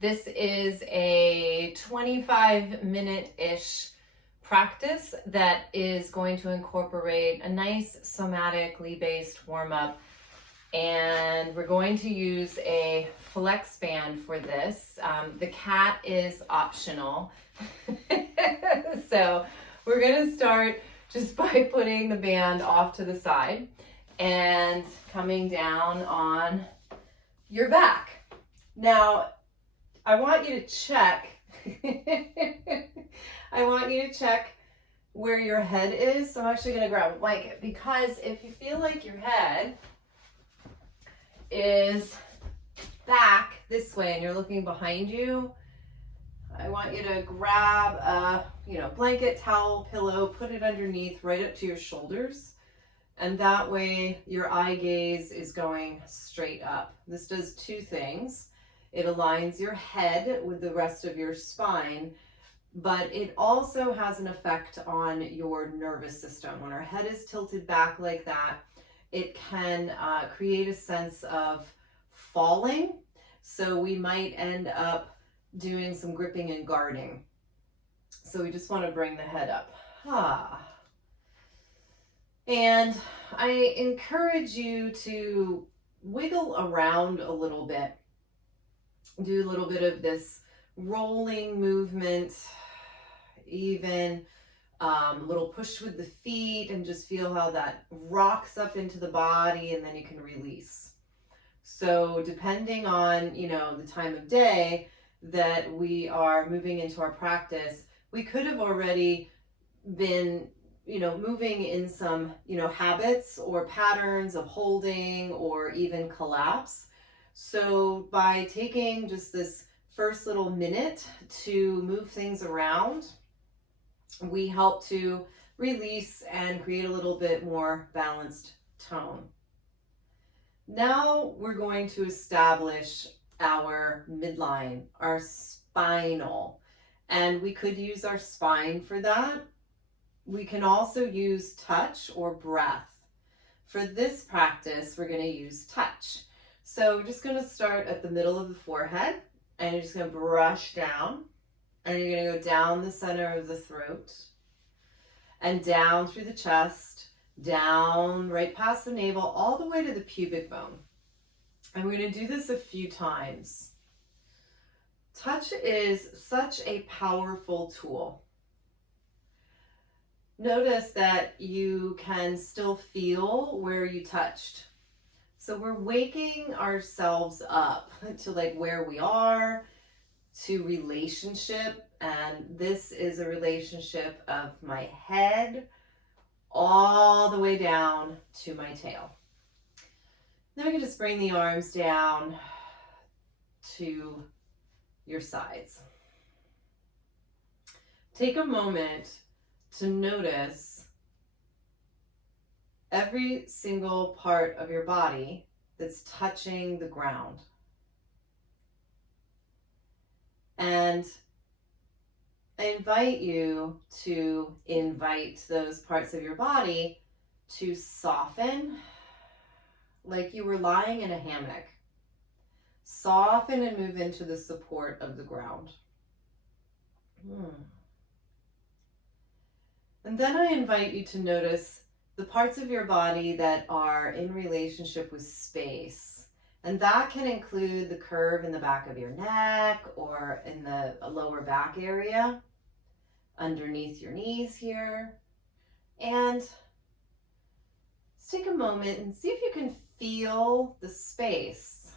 This is a 25-minute-ish practice that is going to incorporate a nice somatically based warm-up, and we're going to use a flex band for this. The cat is optional. So we're going to start just by putting the band off to the side and coming down on your back. Now, I want you to check where your head is. So I'm actually going to grab a blanket, because if you feel like your head is back this way and you're looking behind you, I want you to grab a blanket, towel, pillow, put it underneath right up to your shoulders. And that way your eye gaze is going straight up. This does two things. It aligns your head with the rest of your spine, but it also has an effect on your nervous system. When our head is tilted back like that, it can create a sense of falling. So we might end up doing some gripping and guarding. So we just want to bring the head up. And I encourage you to wiggle around a little bit. Do a little bit of this rolling movement, even a little push with the feet, and just feel how that rocks up into the body, and then you can release. So depending on, the time of day that we are moving into our practice, we could have already been, moving in some, habits or patterns of holding or even collapse. So by taking just this first little minute to move things around, we help to release and create a little bit more balanced tone. Now we're going to establish our midline, our spinal, and we could use our spine for that. We can also use touch or breath. For this practice, we're going to use touch. So we're just going to start at the middle of the forehead, and you're just going to brush down, and you're going to go down the center of the throat and down through the chest, down right past the navel, all the way to the pubic bone. And we're going to do this a few times. Touch is such a powerful tool. Notice that you can still feel where you touched. So we're waking ourselves up to where we are, to relationship. And this is a relationship of my head all the way down to my tail. Then we can just bring the arms down to your sides. Take a moment to notice every single part of your body that's touching the ground. And I invite you to invite those parts of your body to soften like you were lying in a hammock. Soften and move into the support of the ground. And then I invite you to notice the parts of your body that are in relationship with space. And that can include the curve in the back of your neck or in the lower back area, underneath your knees here. And let's take a moment and see if you can feel the space.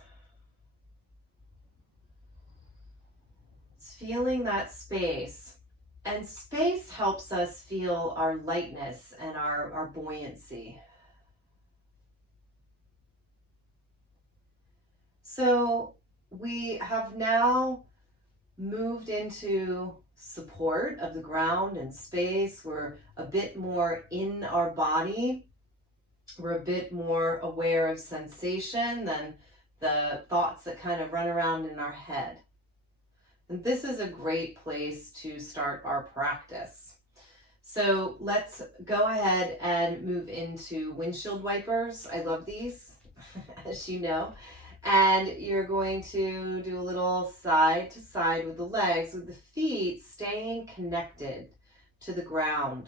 It's feeling that space. And space helps us feel our lightness and our buoyancy. So we have now moved into support of the ground and space. We're a bit more in our body. We're a bit more aware of sensation than the thoughts that kind of run around in our head. And this is a great place to start our practice. So let's go ahead and move into windshield wipers. I love these, as you know. And you're going to do a little side to side with the legs, with the feet staying connected to the ground.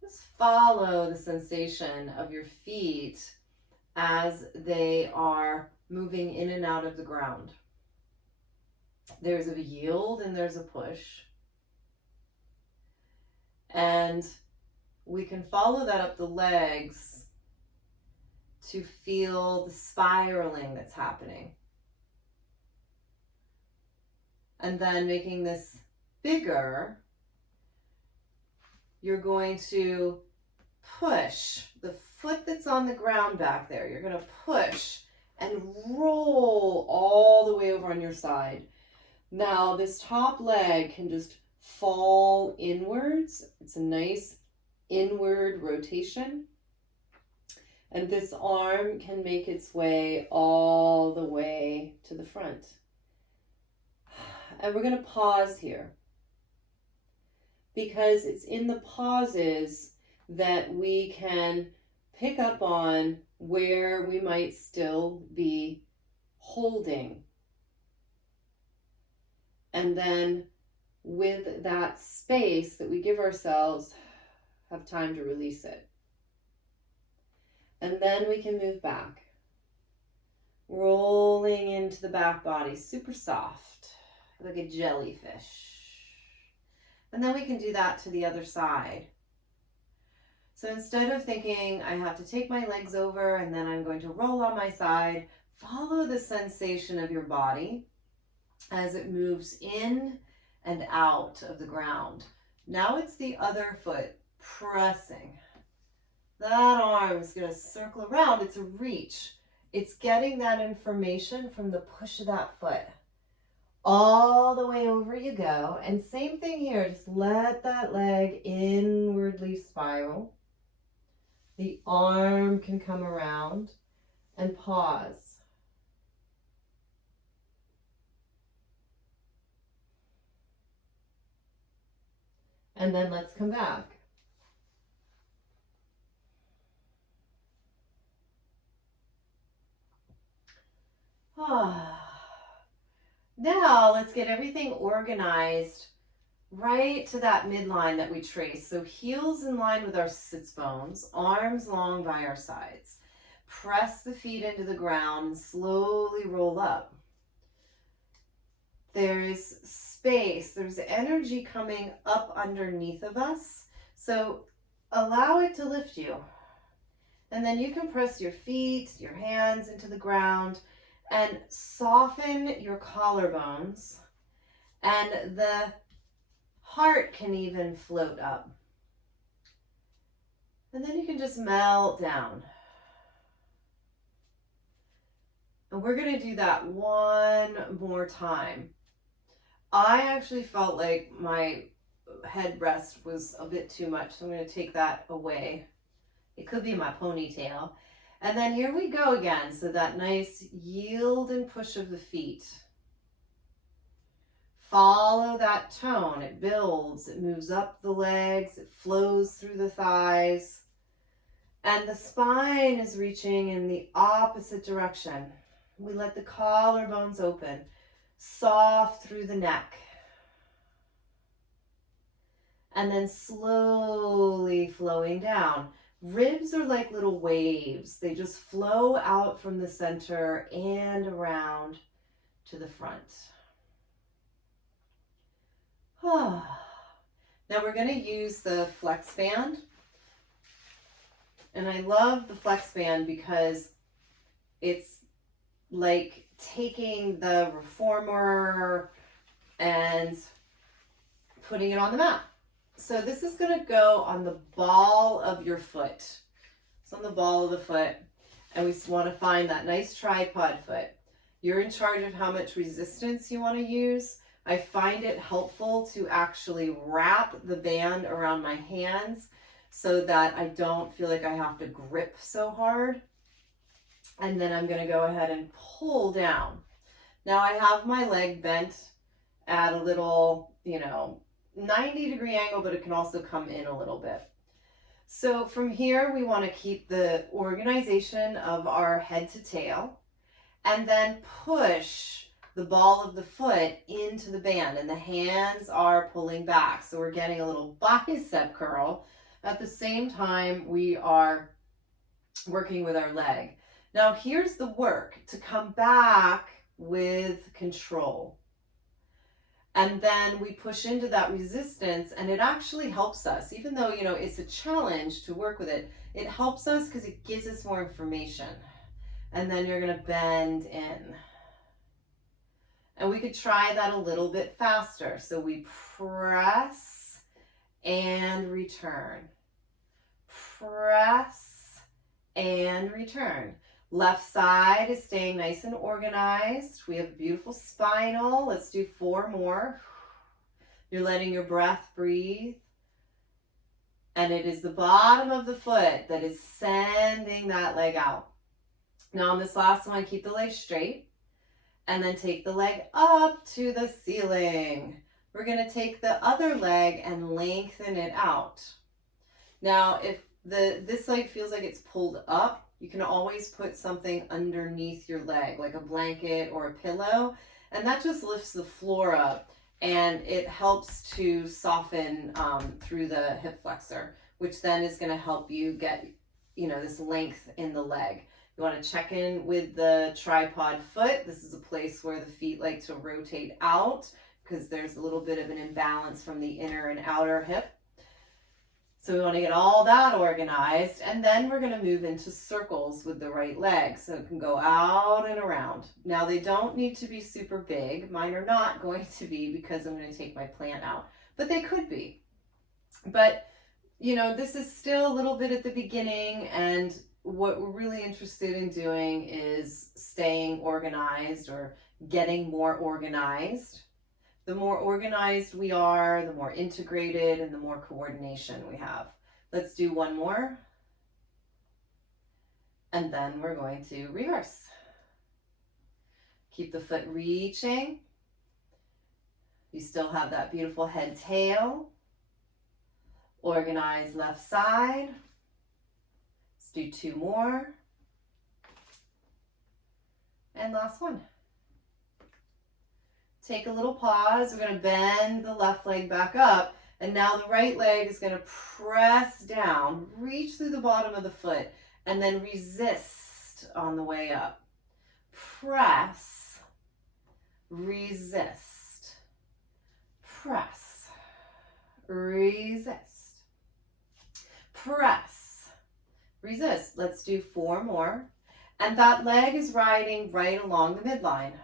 Just follow the sensation of your feet as they are moving in and out of the ground. There's a yield and there's a push. And we can follow that up the legs to feel the spiraling that's happening. And then making this bigger, you're going to push the foot that's on the ground back there. You're going to push and roll all the way over on your side. Now this top leg can just fall inwards. It's a nice inward rotation. And this arm can make its way all the way to the front. And we're going to pause here, because it's in the pauses that we can pick up on where we might still be holding. And then with that space that we give ourselves, have time to release it. And then we can move back, rolling into the back body, super soft, like a jellyfish. And then we can do that to the other side. So instead of thinking I have to take my legs over and then I'm going to roll on my side, follow the sensation of your body as it moves in and out of the ground. Now it's the other foot pressing. That arm is going to circle around. It's a reach. It's getting that information from the push of that foot. All the way over you go. And same thing here. Just let that leg inwardly spiral. The arm can come around and pause. And then let's come back. Now let's get everything organized right to that midline that we traced. So heels in line with our sits bones, arms long by our sides. Press the feet into the ground and slowly roll up. There's space, there's energy coming up underneath of us. So allow it to lift you. And then you can press your feet, your hands into the ground and soften your collarbones. And the heart can even float up. And then you can just melt down. And we're going to do that one more time. I actually felt like my head rest was a bit too much, so I'm going to take that away. It could be my ponytail. And then here we go again. So that nice yield and push of the feet. Follow that tone. It builds, it moves up the legs, it flows through the thighs. And the spine is reaching in the opposite direction. We let the collarbones open, soft through the neck. And then slowly flowing down. Ribs are like little waves. They just flow out from the center and around to the front. Now we're going to use the flex band. And I love the flex band because it's like taking the reformer and putting it on the mat. So this is going to go on the ball of your foot. It's on the ball of the foot. And we want to find that nice tripod foot. You're in charge of how much resistance you want to use. I find it helpful to actually wrap the band around my hands so that I don't feel like I have to grip so hard. And then I'm going to go ahead and pull down. Now I have my leg bent at a little, 90-degree angle, but it can also come in a little bit. So from here, we want to keep the organization of our head to tail, and then push the ball of the foot into the band, and the hands are pulling back. So we're getting a little bicep curl. At the same time, we are working with our leg. Now here's the work to come back with control. And then we push into that resistance, and it actually helps us, even though, you know, it's a challenge to work with it. It helps us because it gives us more information. And then you're going to bend in. And we could try that a little bit faster. So we press and return. Press and return. Left side is staying nice and organized. We have a beautiful spinal. Let's do 4 more. You're letting your breath breathe. And it is the bottom of the foot that is sending that leg out. Now on this last one, keep the leg straight. And then take the leg up to the ceiling. We're going to take the other leg and lengthen it out. Now, if this leg feels like it's pulled up, you can always put something underneath your leg, like a blanket or a pillow, and that just lifts the floor up, and it helps to soften through the hip flexor, which then is going to help you get, you know, this length in the leg. You want to check in with the tripod foot. This is a place where the feet like to rotate out because there's a little bit of an imbalance from the inner and outer hip. So we want to get all that organized, and then we're going to move into circles with the right leg. So it can go out and around. Now they don't need to be super big. Mine are not going to be because I'm going to take my plant out, but they could be. But, you know, this is still a little bit at the beginning, and what we're really interested in doing is staying organized or getting more organized. The more organized we are, the more integrated and the more coordination we have. Let's do 1 more. And then we're going to reverse. Keep the foot reaching. You still have that beautiful head tail. Organize left side. Let's do 2 more. And last one. Take a little pause. We're going to bend the left leg back up. And now the right leg is going to press down, reach through the bottom of the foot, and then resist on the way up. Press, resist, press, resist, press, resist. Let's do 4 more. And that leg is riding right along the midline.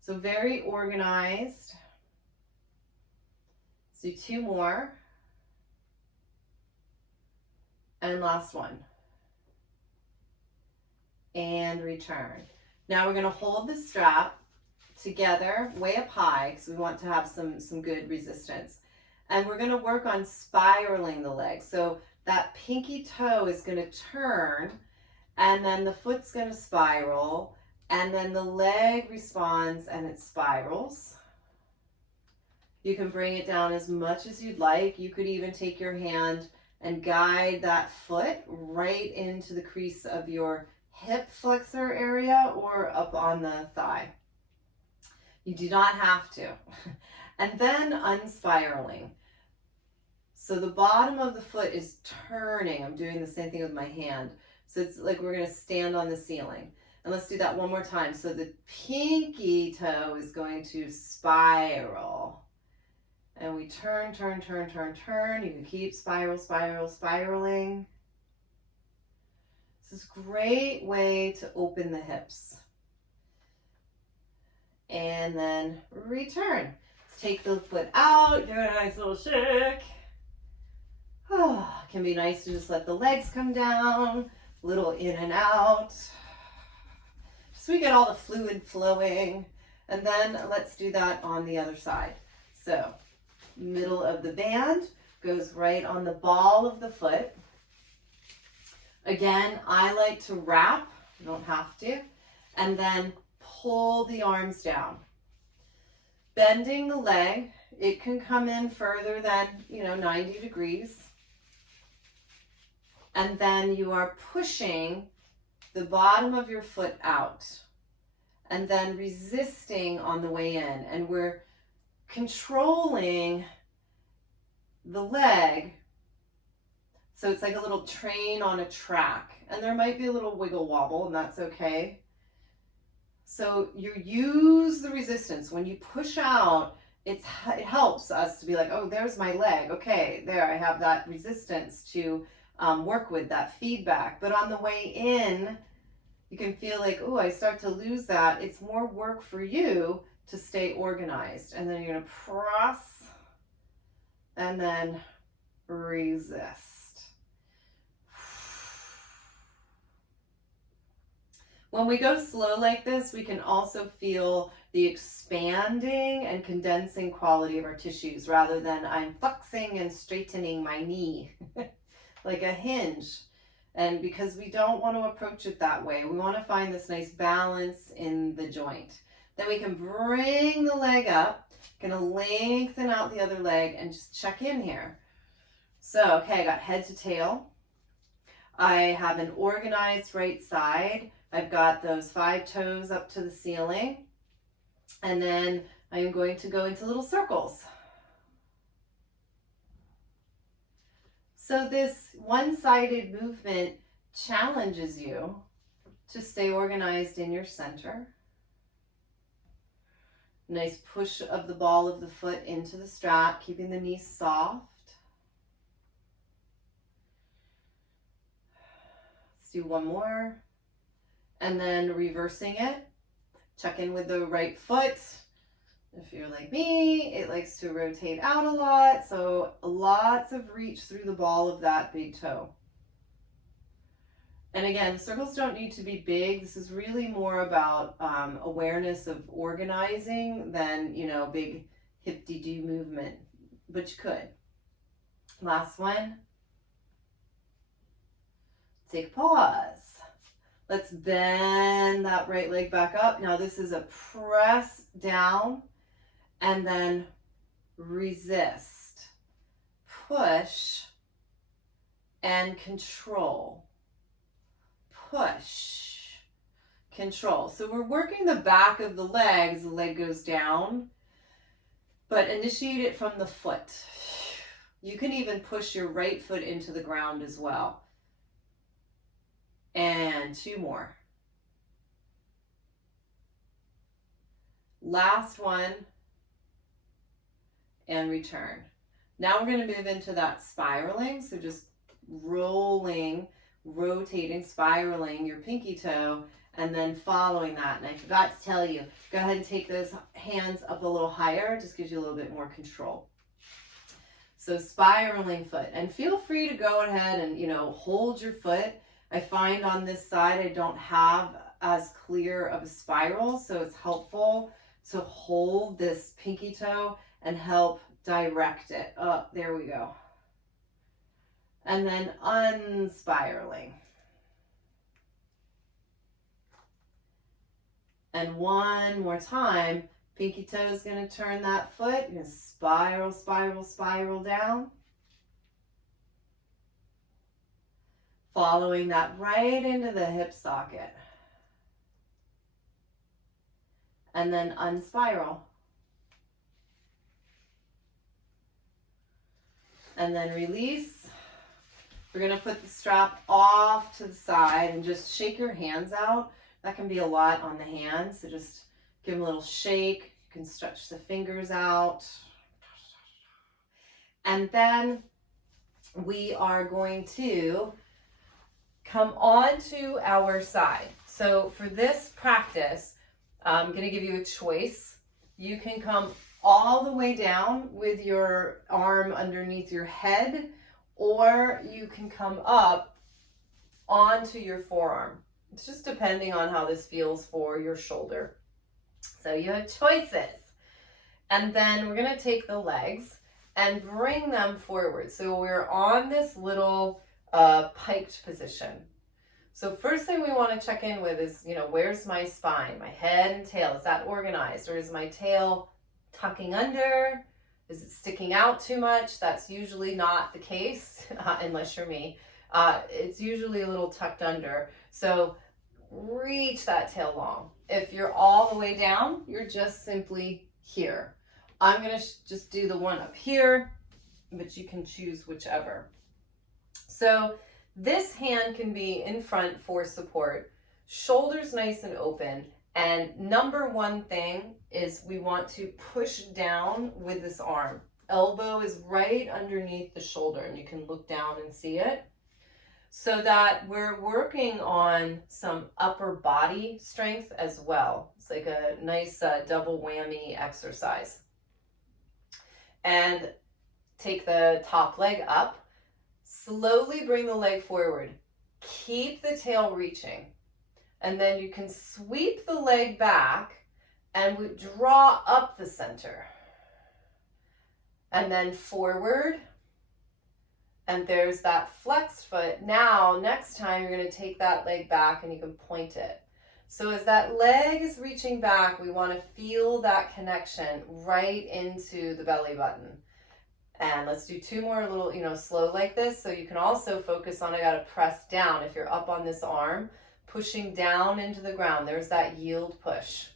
So very organized. Let's do 2 more. And last one. And return. Now we're going to hold the strap together way up high because we want to have some good resistance. And we're going to work on spiraling the leg. So that pinky toe is going to turn, and then the foot's going to spiral. And then the leg responds and it spirals. You can bring it down as much as you'd like. You could even take your hand and guide that foot right into the crease of your hip flexor area or up on the thigh. You do not have to. And then unspiraling. So the bottom of the foot is turning. I'm doing the same thing with my hand. So it's like we're going to stand on the ceiling. And let's do that 1 more time. So the pinky toe is going to spiral. And we turn, turn, turn, turn, turn. You can keep spiraling. This is a great way to open the hips. And then return. Let's take the foot out, do a nice little shake. Oh, it can be nice to just let the legs come down, little in and out. So we get all the fluid flowing. And then let's do that on the other side. So middle of the band goes right on the ball of the foot. Again, I like to wrap, you don't have to, and then pull the arms down. Bending the leg, it can come in further than, 90 degrees. And then you are pushing the bottom of your foot out and then resisting on the way in. And we're controlling the leg. So it's like a little train on a track. And there might be a little wiggle wobble, and that's okay. So you use the resistance. When you push out, it helps us to be like, oh, there's my leg. Okay, there, I have that resistance to work with, that feedback. But on the way in, you can feel like, oh, I start to lose that. It's more work for you to stay organized. And then you're going to press and then resist. When we go slow like this, we can also feel the expanding and condensing quality of our tissues rather than I'm flexing and straightening my knee like a hinge. And because we don't want to approach it that way, we want to find this nice balance in the joint. Then we can bring the leg up, gonna lengthen out the other leg and just check in here. So, okay, I got head to tail. I have an organized right side. I've got those 5 toes up to the ceiling. And then I am going to go into little circles. So this one-sided movement challenges you to stay organized in your center. Nice push of the ball of the foot into the strap, keeping the knees soft. Let's do one more. And then reversing it. Check in with the right foot. If you're like me, it likes to rotate out a lot. So lots of reach through the ball of that big toe. And again, the circles don't need to be big. This is really more about awareness of organizing than, big hip-de-doo movement, but you could. Last one. Take a pause. Let's bend that right leg back up. Now this is a press down and then resist, push, and control. Push, control. So we're working the back of the leg as the leg goes down, but initiate it from the foot. You can even push your right foot into the ground as well. And 2 more. Last one. And return. Now we're going to move into that spiraling. So just rolling, rotating, spiraling your pinky toe, and then following that. And I forgot to tell you, go ahead and take those hands up a little higher. It just gives you a little bit more control. So spiraling foot. And feel free to go ahead and, hold your foot. I find on this side I don't have as clear of a spiral, so it's helpful to hold this pinky toe and help direct it. Oh, there we go. And then unspiraling. And one more time, pinky toe is going to turn that foot. You're going to spiral, spiral, spiral down. Following that right into the hip socket. And then unspiral. And then release. We're going to put the strap off to the side and just shake your hands out. That can be a lot on the hands, so just give them a little shake. You can stretch the fingers out. And then we are going to come onto our side. So for this practice, I'm going to give you a choice. You can come all the way down with your arm underneath your head, or you can come up onto your forearm. It's just depending on how this feels for your shoulder. So you have choices. And then we're going to take the legs and bring them forward. So we're on this little piked position. So first thing we want to check in with is, where's my spine, my head and tail? Is that organized, or is my tail tucking under? Is it sticking out too much? That's usually not the case, unless you're me. It's usually a little tucked under. So reach that tail long. If you're all the way down, you're just simply here. I'm going to just do the one up here, but you can choose whichever. So this hand can be in front for support, shoulders nice and open. And number one thing is we want to push down with this arm. Elbow is right underneath the shoulder, and you can look down and see it. So that we're working on some upper body strength as well. It's like a nice double whammy exercise. And take the top leg up. Slowly bring the leg forward. Keep the tail reaching. And then you can sweep the leg back and we draw up the center. And then forward. And there's that flexed foot. Now, next time you're going to take that leg back and you can point it. So as that leg is reaching back, we want to feel that connection right into the belly button. And let's do two more, a little, slow like this. So you can also focus on, I got to press down. If you're up on this arm, pushing down into the ground, there's that yield push.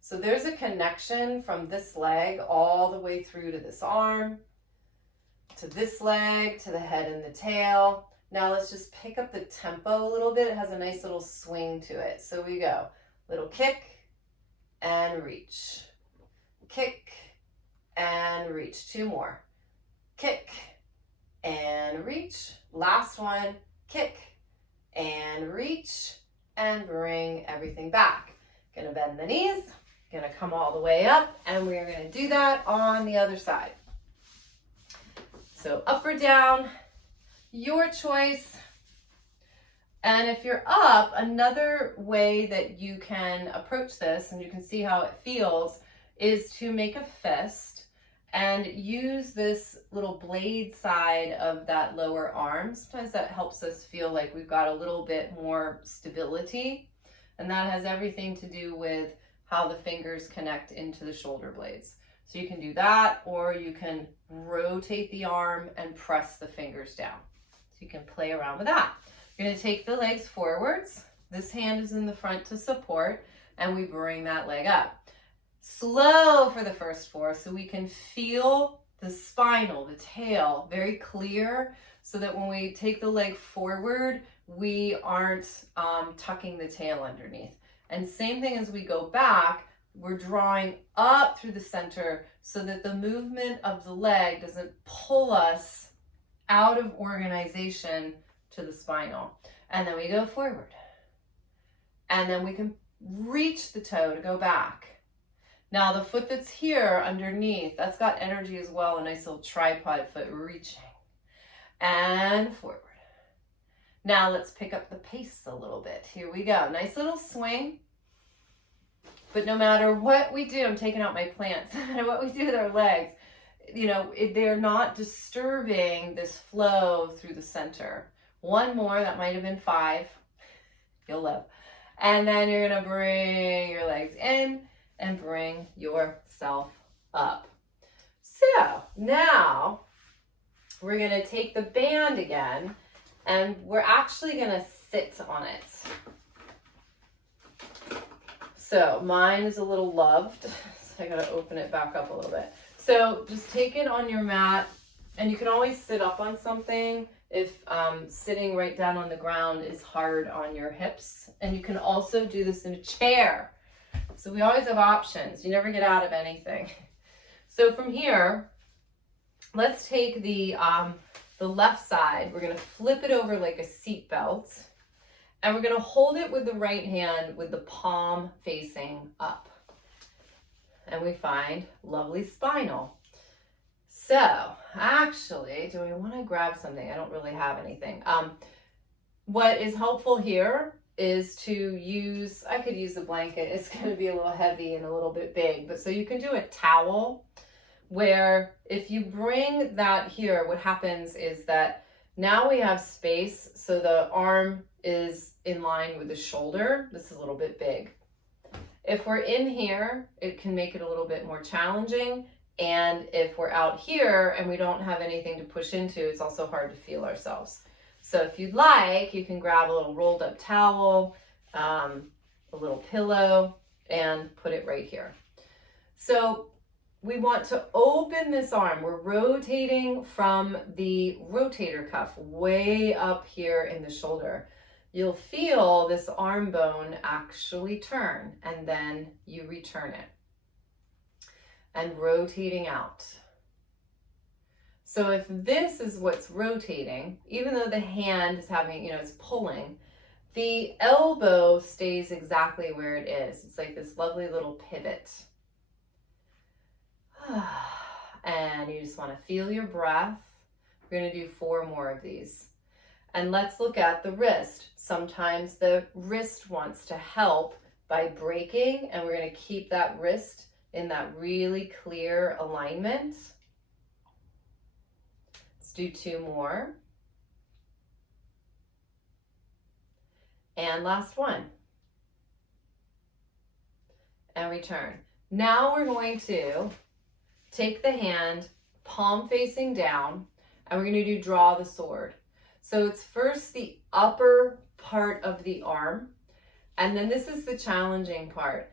So there's a connection from this leg all the way through to this arm, to this leg, to the head and the tail. Now let's just pick up the tempo a little bit. It has a nice little swing to it. So we go, little kick and reach, kick and reach. Two more, kick and reach. Last one, kick and reach, and bring everything back. Gonna bend the knees, gonna come all the way up, and we are gonna do that on the other side. So up or down, your choice. And if you're up, another way that you can approach this, and you can see how it feels, is to make a fist and use this little blade side of that lower arm. Sometimes that helps us feel like we've got a little bit more stability. And that has everything to do with how the fingers connect into the shoulder blades. So you can do that, or you can rotate the arm and press the fingers down. So you can play around with that. You're going to take the legs forwards. This hand is in the front to support, and we bring that leg up. Slow for the first four, so we can feel the spinal, the tail, very clear, so that when we take the leg forward, we aren't tucking the tail underneath. And same thing as we go back, we're drawing up through the center so that the movement of the leg doesn't pull us out of organization to the spinal. And then we go forward. And then we can reach the toe to go back. Now the foot that's here underneath, that's got energy as well, a nice little tripod foot reaching. And forward. Now let's pick up the pace a little bit. Here we go. Nice little swing. But no matter what we do, I'm taking out my plants, no matter what we do with our legs, they're not disturbing this flow through the center. One more, that might have been 5. You'll live. And then you're going to bring your legs in and bring yourself up. So now we're going to take the band again, and we're actually going to sit on it. So mine is a little loved, so I gotta open it back up a little bit. So just take it on your mat, and you can always sit up on something if sitting right down on the ground is hard on your hips. And you can also do this in a chair. So we always have options. You never get out of anything. So from here, let's take the left side. We're gonna flip it over like a seat belt. And we're going to hold it with the right hand with the palm facing up. And we find lovely spinal. So actually, do I want to grab something? I don't really have anything. What is helpful here is to use, I could use the blanket. It's going to be a little heavy and a little bit big. But so you can do a towel where if you bring that here, what happens is that now we have space. So the arm is in line with the shoulder. This is a little bit big. If we're in here, it can make it a little bit more challenging. And if we're out here and we don't have anything to push into, it's also hard to feel ourselves. So if you'd like, you can grab a little rolled up towel, a little pillow, and put it right here. So we want to open this arm. We're rotating from the rotator cuff way up here in the shoulder. You'll feel this arm bone actually turn, and then you return it. And rotating out. So if this is what's rotating, even though the hand is having, it's pulling, the elbow stays exactly where it is. It's like this lovely little pivot. And you just want to feel your breath. We're going to do 4 more of these. And let's look at the wrist. Sometimes the wrist wants to help by breaking, and we're going to keep that wrist in that really clear alignment. Let's do 2 more. And last one. And return. Now we're going to take the hand, palm facing down, and we're going to do draw the sword. So it's first the upper part of the arm, and then this is the challenging part.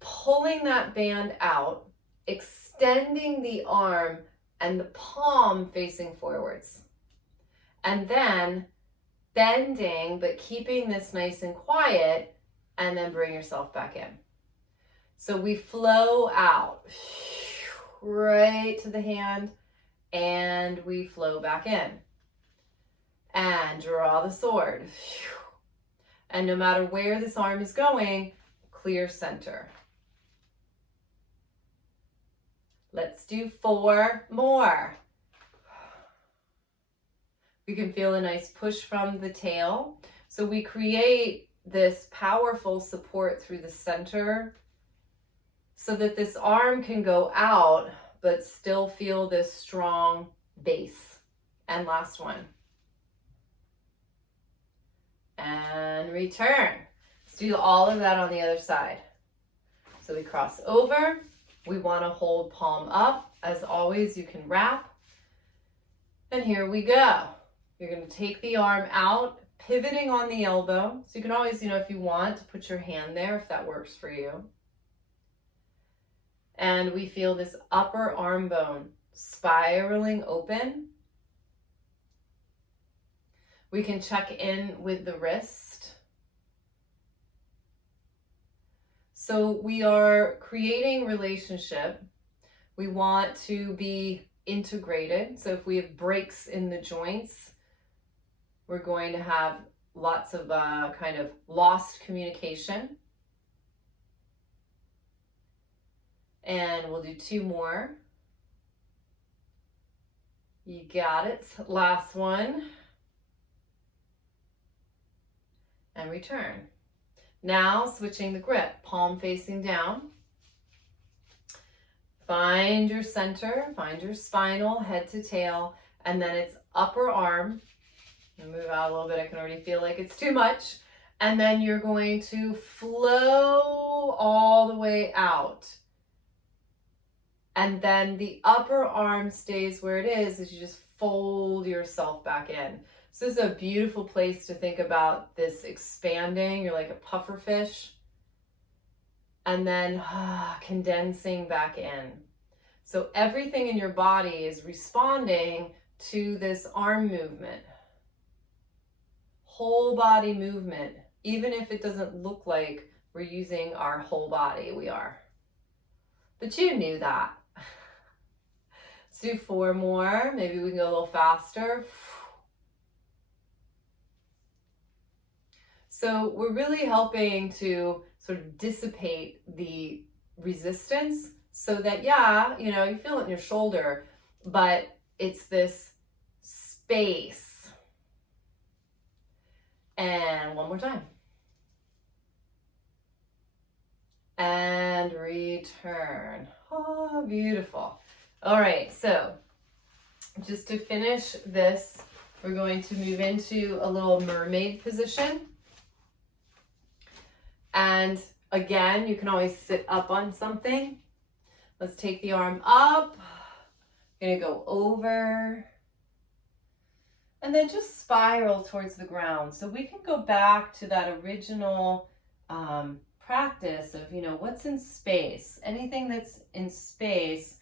Pulling that band out, extending the arm and the palm facing forwards. And then bending, but keeping this nice and quiet, and then bring yourself back in. So we flow out, right to the hand, and we flow back in. And draw the sword. And no matter where this arm is going, clear center. Let's do 4 more. We can feel a nice push from the tail. So we create this powerful support through the center so that this arm can go out but still feel this strong base. And last one. And return. Let's do all of that on the other side. So we cross over. We want to hold palm up. As always, you can wrap. And here we go. You're going to take the arm out, pivoting on the elbow. So you can always, if you want to put your hand there, if that works for you. And we feel this upper arm bone spiraling open. We can check in with the wrist. So we are creating relationship. We want to be integrated. So if we have breaks in the joints, we're going to have lots of kind of lost communication. And we'll do 2 more. You got it. Last one. And return. Now switching the grip, palm facing down. Find your center, find your spinal, head to tail, and then it's upper arm. Move out a little bit, I can already feel like it's too much. And then you're going to flow all the way out. And then the upper arm stays where it is as you just fold yourself back in. So this is a beautiful place to think about this expanding. You're like a puffer fish. And then condensing back in. So everything in your body is responding to this arm movement. Whole body movement. Even if it doesn't look like we're using our whole body, we are. But you knew that. Let's do 4 more. Maybe we can go a little faster. So we're really helping to sort of dissipate the resistance so that, you feel it in your shoulder, but it's this space. And one more time. And return. Oh, beautiful. All right, so just to finish this, we're going to move into a little mermaid position. And again, you can always sit up on something. Let's take the arm up. I'm gonna go over. And then just spiral towards the ground. So we can go back to that original practice of, what's in space. Anything that's in space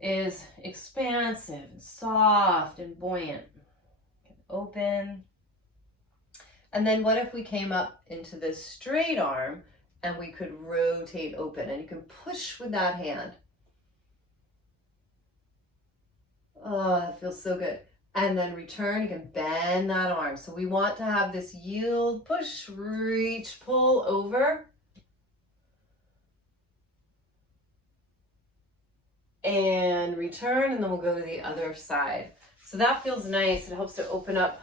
is expansive and soft and buoyant. Open. And then what if we came up into this straight arm and we could rotate open, and you can push with that hand. Oh, that feels so good. And then return, you can bend that arm. So we want to have this yield, push, reach, pull over. And return, and then we'll go to the other side. So that feels nice. It helps to open up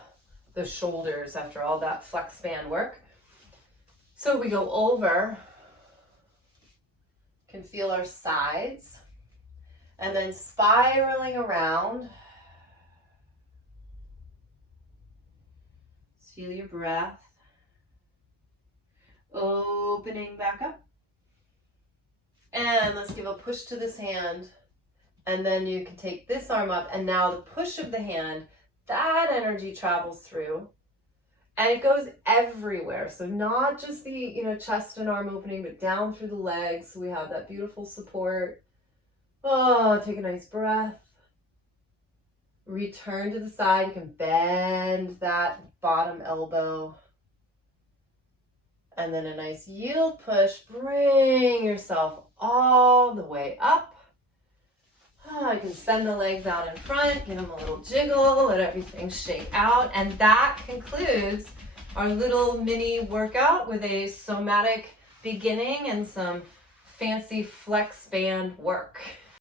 the shoulders after all that flex band work. So we go over, can feel our sides, and then spiraling around. Feel your breath. Opening back up. And let's give a push to this hand. And then you can take this arm up, and now the push of the hand, that energy travels through. And it goes everywhere. So not just the, chest and arm opening, but down through the legs. So we have that beautiful support. Oh, take a nice breath. Return to the side. You can bend that bottom elbow. And then a nice yield push. Bring yourself all the way up. I can send the legs out in front, give them a little jiggle, let everything shake out. And that concludes our little mini workout with a somatic beginning and some fancy flex band work.